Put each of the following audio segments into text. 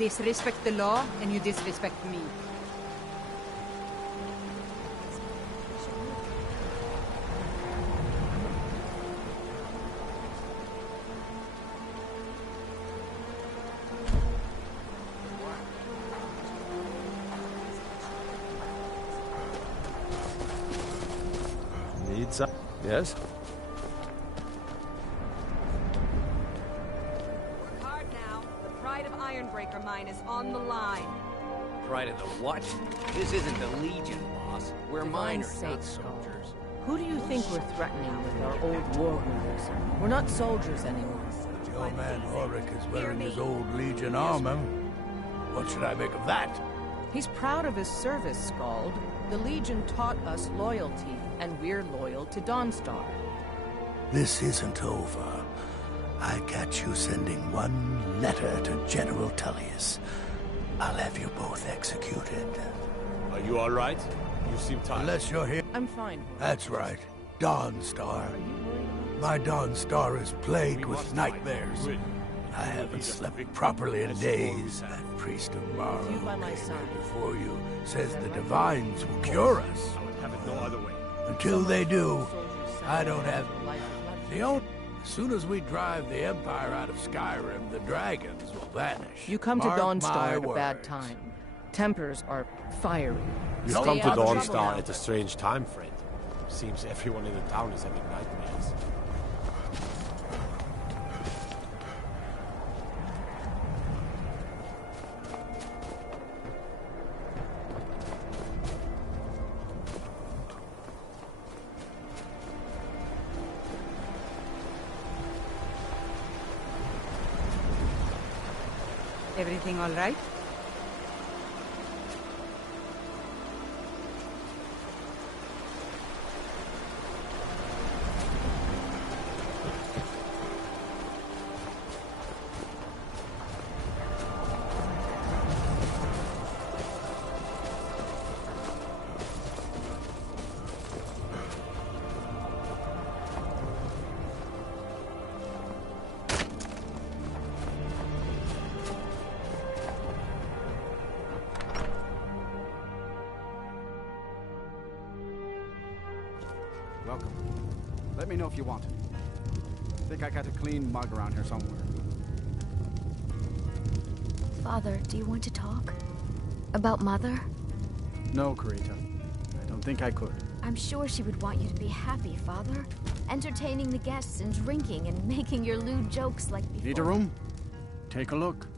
disrespect the law, and you disrespect me. Need some? Yes? Work hard now. The pride of Ironbreaker mine is on the line. Pride of the what? This isn't the Legion, boss. We're miners, not soldiers. Who do you think we're threatening with our old war wounds? We're not soldiers anymore. The old man Ulrich is wearing his old Legion armor. What should I make of that? He's proud of his service, Scald. The Legion taught us loyalty, and we're loyal to Dawnstar. This isn't over. I got you sending one letter to General Tullius. I'll have you both executed. Are you all right? You seem tired. Unless you're here. I'm fine. That's right. Dawnstar. My Dawnstar is plagued with nightmares. I haven't slept properly in days. That priest of Morrow You by my came side. here before you says the divines will cure us. I would have it no other way. Until they do, I don't have... As soon as we drive the Empire out of Skyrim, the dragons will vanish. You come to Mark my Dawnstar at a bad words. time. Tempers are fiery. You've Stay come to out of trouble Dawnstar now. at a strange time, friend. Seems everyone in the town is having nightmares. Everything all right? Welcome. Let me know if you want it. Think I got a clean mug around here somewhere. Father, do you want to talk? About Mother? No, Karita. I don't think I could. I'm sure she would want you to be happy, Father. Entertaining the guests and drinking and making your lewd jokes like before. Need a room? Take a look.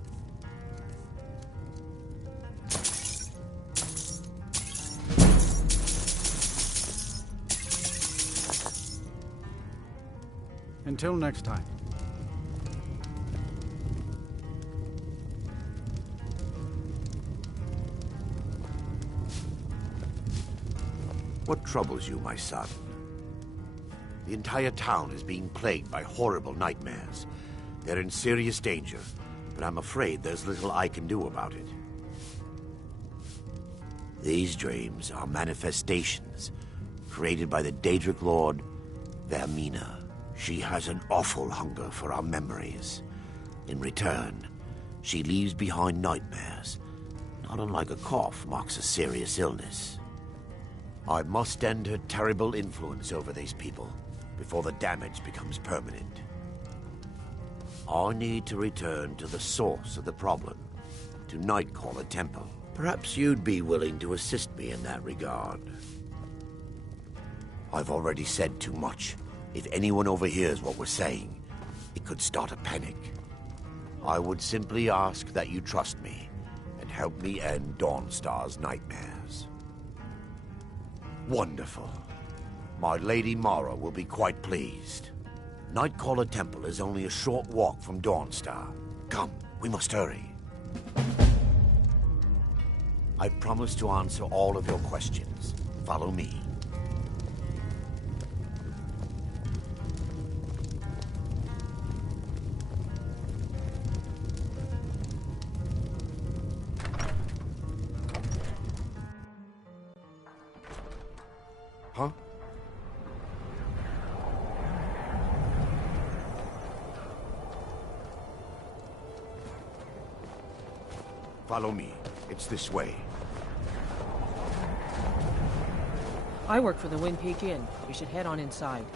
Until next time. What troubles you, my son? The entire town is being plagued by horrible nightmares. They're in serious danger, but I'm afraid there's little I can do about it. These dreams are manifestations created by the Daedric Lord, Vermina. She has an awful hunger for our memories. In return, she leaves behind nightmares. Not unlike a cough marks a serious illness. I must end her terrible influence over these people before the damage becomes permanent. I need to return to the source of the problem, to Nightcaller Temple. Perhaps you'd be willing to assist me in that regard. I've already said too much. If anyone overhears what we're saying, it could start a panic. I would simply ask that you trust me and help me end Dawnstar's nightmares. Wonderful. My Lady Mara will be quite pleased. Nightcaller Temple is only a short walk from Dawnstar. Come, we must hurry. I promise to answer all of your questions. Follow me. Huh? Follow me. It's this way. I work for the Wind Peak Inn. We should head on inside.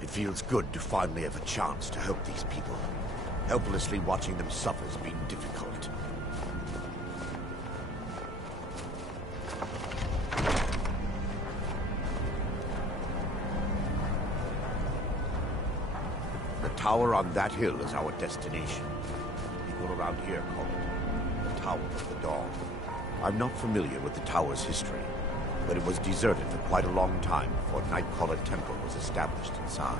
It feels good to finally have a chance to help these people. Helplessly watching them suffer has been difficult. The tower on that hill is our destination. People around here call it the Tower of the Dawn. I'm not familiar with the tower's history, but it was deserted for quite a long time before Nightcaller Temple was established inside.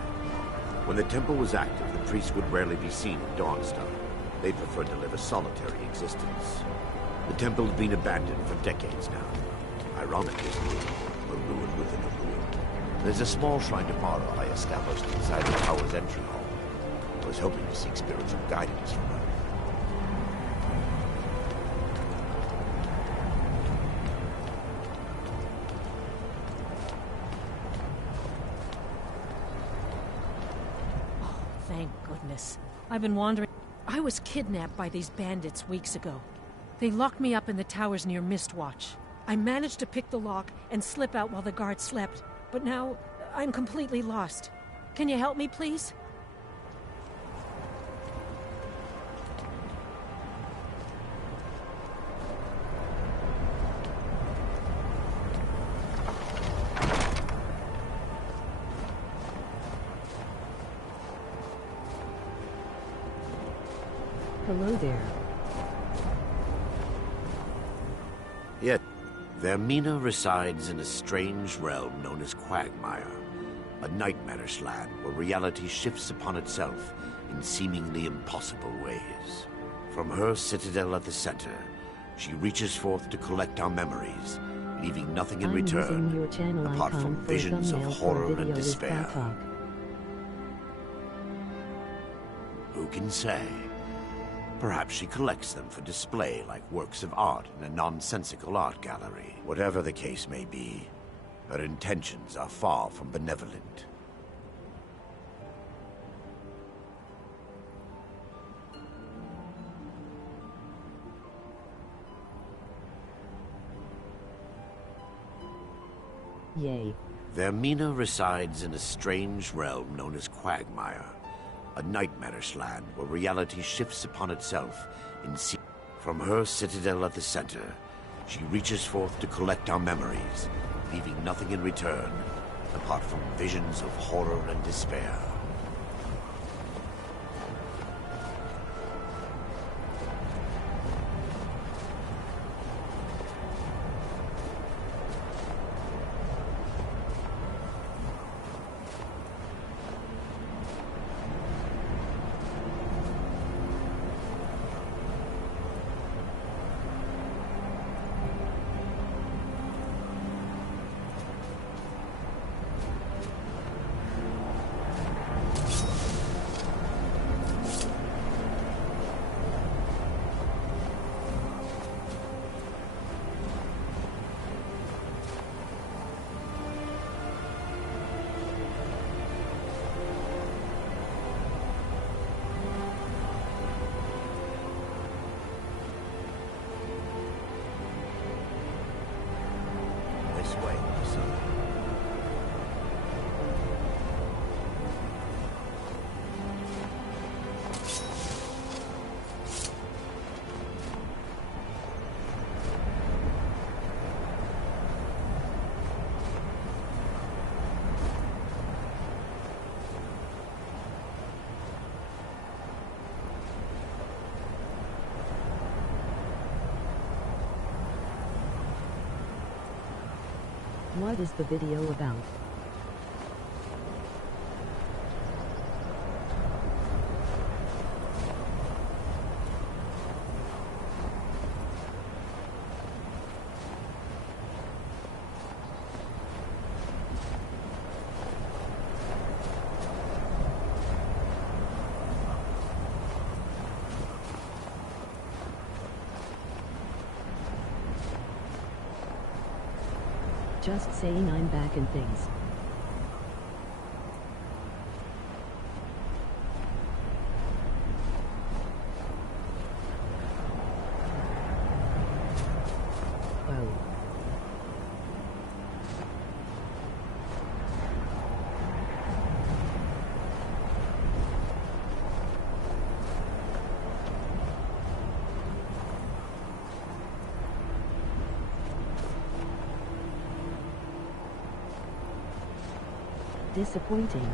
When the temple was active, the priests would rarely be seen at Dawnstar. They preferred to live a solitary existence. The temple has been abandoned for decades now. Ironically, a ruin within a ruin. There's a small shrine to Mara I established inside the tower's entry hall. I was hoping to seek spiritual guidance from her. Thank goodness. I've been wandering. I was kidnapped by these bandits weeks ago. They locked me up in the towers near Mistwatch. I managed to pick the lock and slip out while the guards slept, but now I'm completely lost. Can you help me, please? Hello there. Yet, Vermina resides in a strange realm known as Quagmire, a nightmarish land where reality shifts upon itself in seemingly impossible ways. From her citadel at the center, she reaches forth to collect our memories, leaving nothing in return apart from visions of horror and despair. Who can say? Perhaps she collects them for display like works of art in a nonsensical art gallery. Whatever the case may be, her intentions are far from benevolent. Yay. Vermina resides in a strange realm known as Quagmire, a nightmarish land where reality shifts upon itself in From her citadel at the center, she reaches forth to collect our memories, leaving nothing in return apart from visions of horror and despair. What is the video about? Just saying I'm back and things. Disappointing.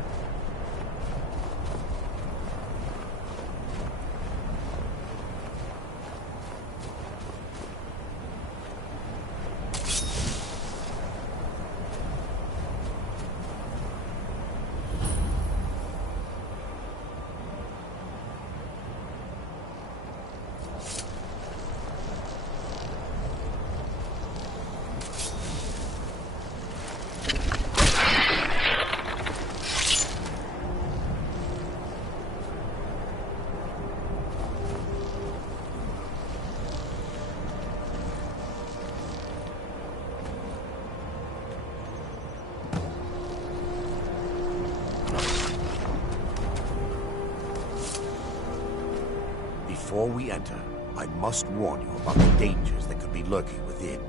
Before we enter, I must warn you about the dangers that could be lurking within.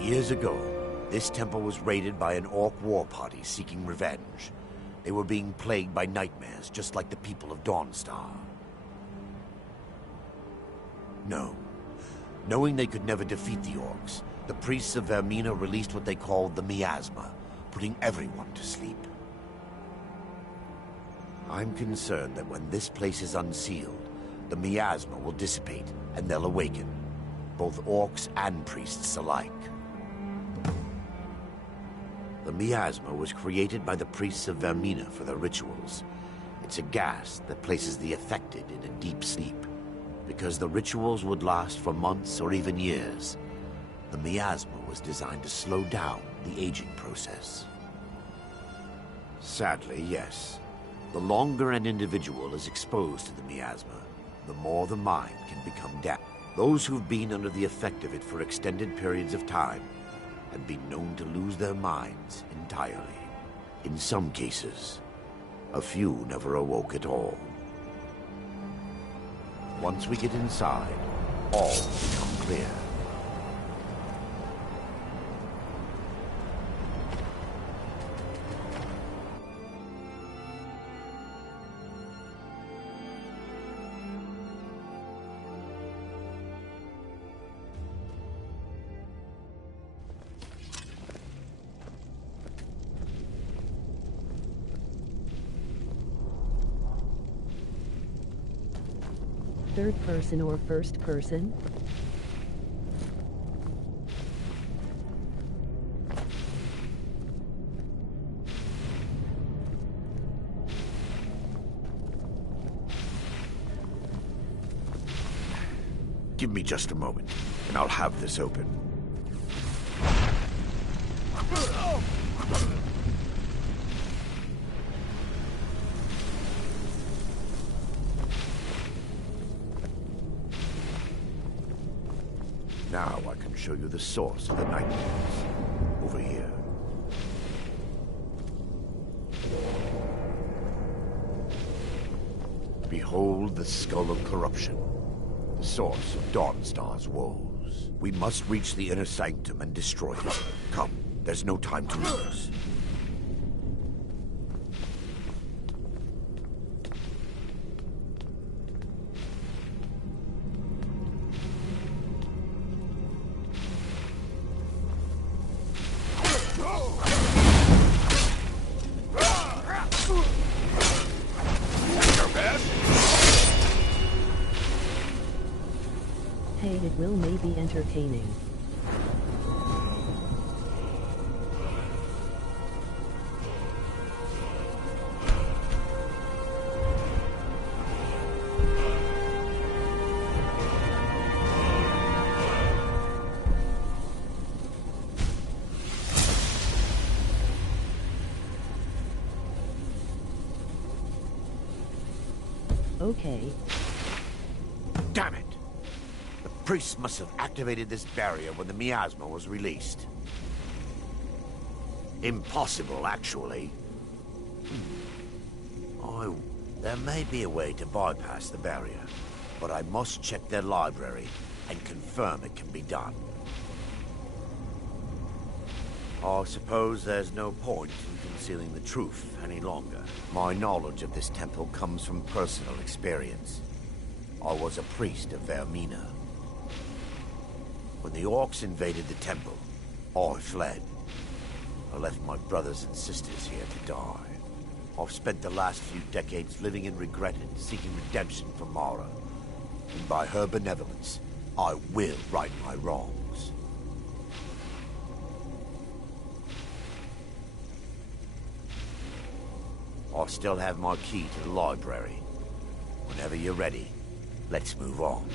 Years ago, this temple was raided by an orc war party seeking revenge. They were being plagued by nightmares, just like the people of Dawnstar. No. Knowing they could never defeat the orcs, the priests of Vermina released what they called the Miasma, putting everyone to sleep. I'm concerned that when this place is unsealed, the miasma will dissipate, and they'll awaken. Both orcs and priests alike. The miasma was created by the priests of Vermina for their rituals. It's a gas that places the affected in a deep sleep. Because the rituals would last for months or even years, the miasma was designed to slow down the aging process. Sadly, yes. The longer an individual is exposed to the miasma, the more the mind can become damp. Those who've been under the effect of it for extended periods of time have been known to lose their minds entirely. In some cases, a few never awoke at all. Once we get inside, all will become clear. Third person or first person? Give me just a moment, and I'll have this open. Now I can show you the source of the nightmares. Over here. Behold the Skull of Corruption, the source of Dawnstar's woes. We must reach the inner sanctum and destroy it. Come, there's no time to lose. Hey, it will maybe entertaining. Okay. Damn it! The priests must have activated this barrier when the miasma was released. Impossible, actually. Oh, there may be a way to bypass the barrier, but I must check their library and confirm it can be done. I suppose there's no point in concealing the truth any longer. My knowledge of this temple comes from personal experience. I was a priest of Vermina. When the orcs invaded the temple, I fled. Torpor left my brothers and sisters here to die. I've spent the last few decades living in regret and seeking redemption from Mara. And by her benevolence, I will right my wrongs. I still have my key to the library. Whenever you're ready, let's move on.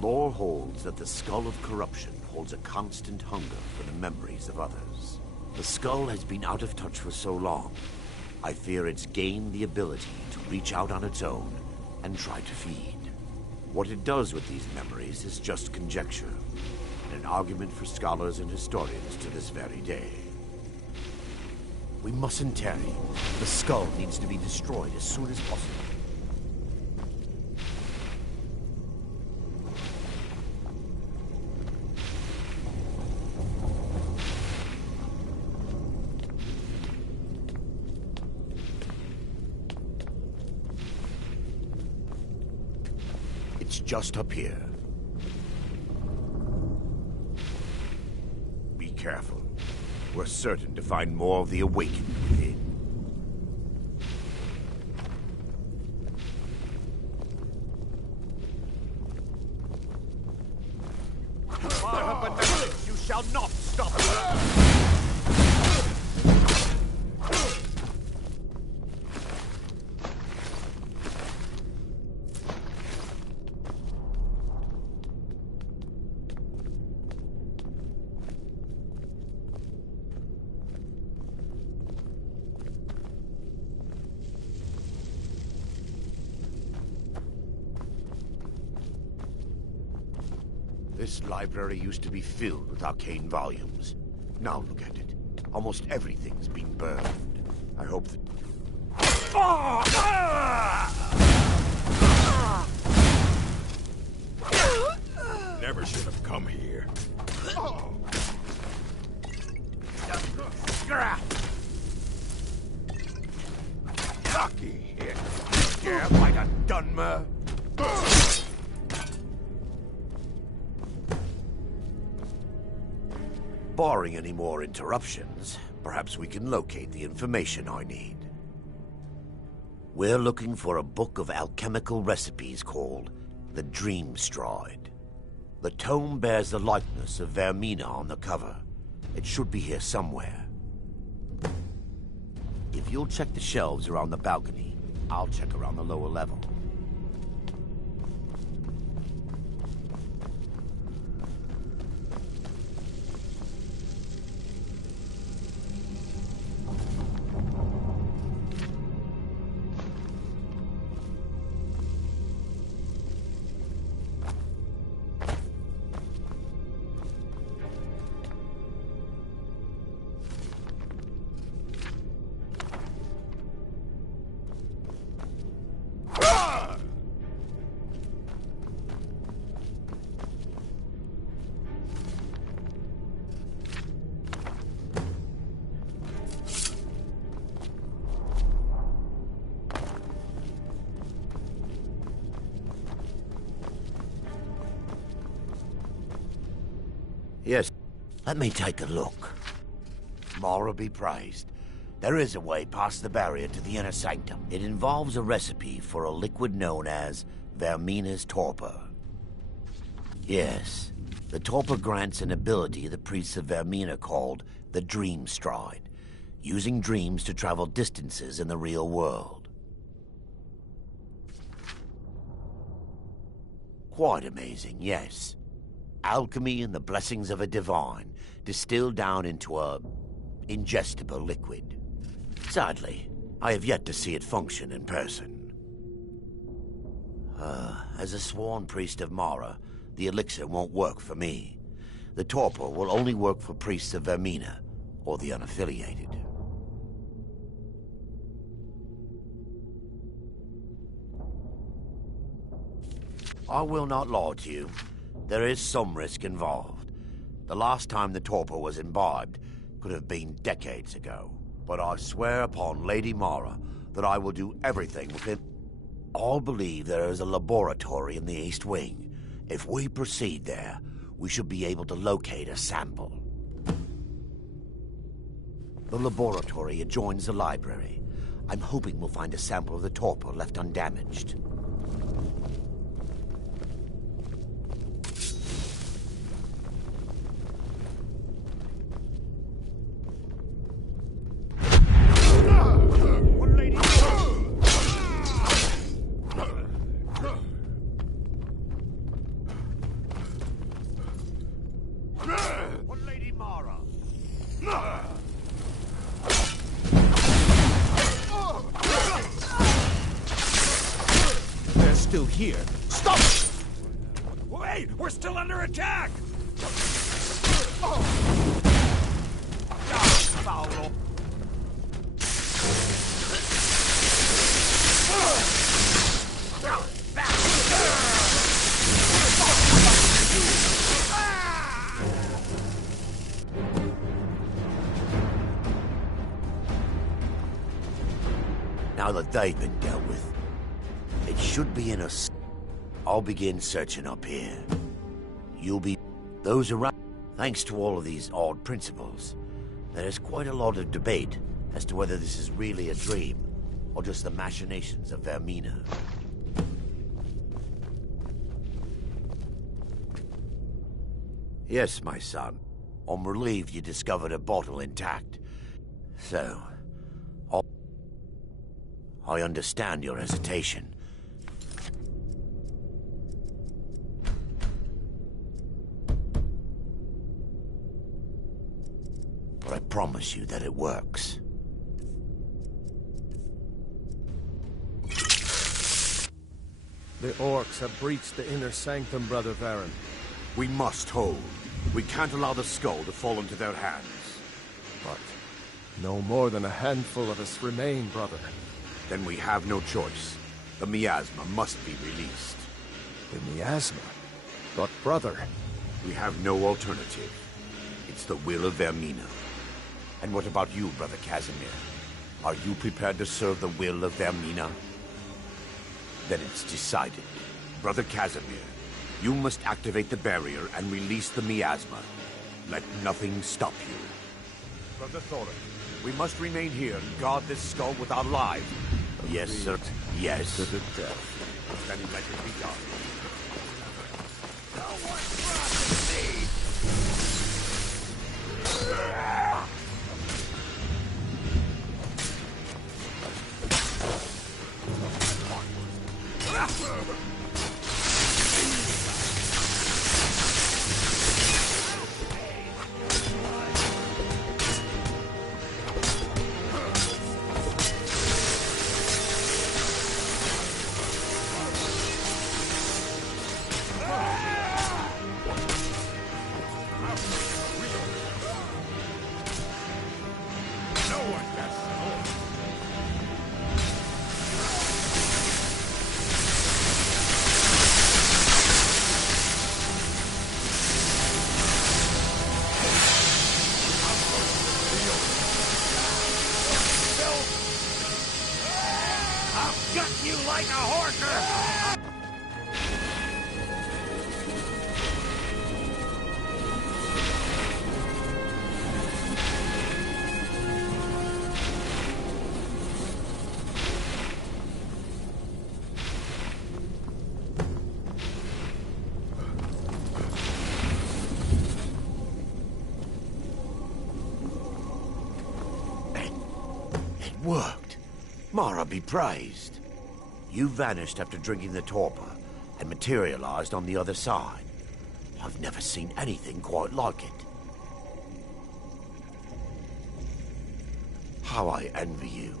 Lore holds that the skull of corruption holds a constant hunger for the memories of others. The skull has been out of touch for so long, I fear it's gained the ability to reach out on its own and try to feed. What it does with these memories is just conjecture, and an argument for scholars and historians to this very day. We mustn't tarry. The skull needs to be destroyed as soon as possible. It's just up here. Be careful. We're certain to find more of the awakened within. By her benevolence, you shall not stop her! This library used to be filled with arcane volumes. Now look at it. Almost everything's been burned. I hope that... Never should have come here. Lucky hit. Yeah, might have done me. Barring any more interruptions, perhaps we can locate the information I need. We're looking for a book of alchemical recipes called the Dream Stride. The tome bears the likeness of Vermina on the cover. It should be here somewhere. If you'll check the shelves around the balcony, I'll check around the lower level. Yes, let me take a look. Mara be praised. There is a way past the barrier to the inner sanctum. It involves a recipe for a liquid known as Vermina's Torpor. Yes, the Torpor grants an ability the priests of Vermina called the Dream Stride, using dreams to travel distances in the real world. Quite amazing, yes. Alchemy and the blessings of a divine, distilled down into a ingestible liquid. Sadly, I have yet to see it function in person. As a sworn priest of Mara, the elixir won't work for me. The torpor will only work for priests of Vermina, or the unaffiliated. I will not lie to you. There is some risk involved. The last time the torpor was imbibed could have been decades ago. but I swear upon Lady Mara that I will do everything within... All believe there is a laboratory in the East Wing. If we proceed there, we should be able to locate a sample. The laboratory adjoins the library. I'm hoping we'll find a sample of the torpor left undamaged. Still here. Stop! Wait! We're still under attack! Paolo. Now that they've been dealt with, it should be in a... I'll begin searching up here. You'll be... Those around... Thanks to all of these odd principles, there is quite a lot of debate as to whether this is really a dream or just the machinations of Vermina. Yes, my son. I'm relieved you discovered a bottle intact. So... I understand your hesitation. But I promise you that it works. The orcs have breached the inner sanctum, Brother Varen. We must hold. We can't allow the skull to fall into their hands. But no more than a handful of us remain, brother. Then we have no choice. The miasma must be released. The miasma? But brother... We have no alternative. It's the will of Vermina. And what about you, Brother Casimir? Are you prepared to serve the will of Vermina? Then it's decided. Brother Casimir, you must activate the barrier and release the miasma. Let nothing stop you. Brother Thorin, we must remain here and guard this skull with our lives. Yes, sir. Yes. To the death. Then let it be done. No one crosses me! Worked. Mara be praised. You vanished after drinking the torpor and materialized on the other side. I've never seen anything quite like it. How I envy you.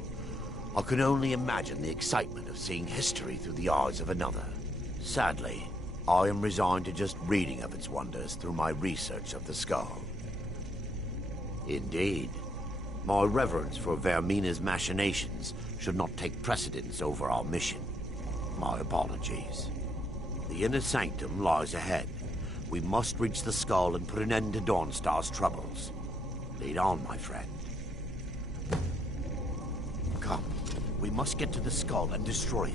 I can only imagine the excitement of seeing history through the eyes of another. Sadly, I am resigned to just reading of its wonders through my research of the skull. Indeed. My reverence for Vermina's machinations should not take precedence over our mission. My apologies. The inner sanctum lies ahead. We must reach the skull and put an end to Dawnstar's troubles. Lead on, my friend. We must get to the skull and destroy it.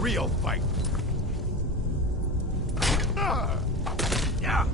Real fight. Yeah.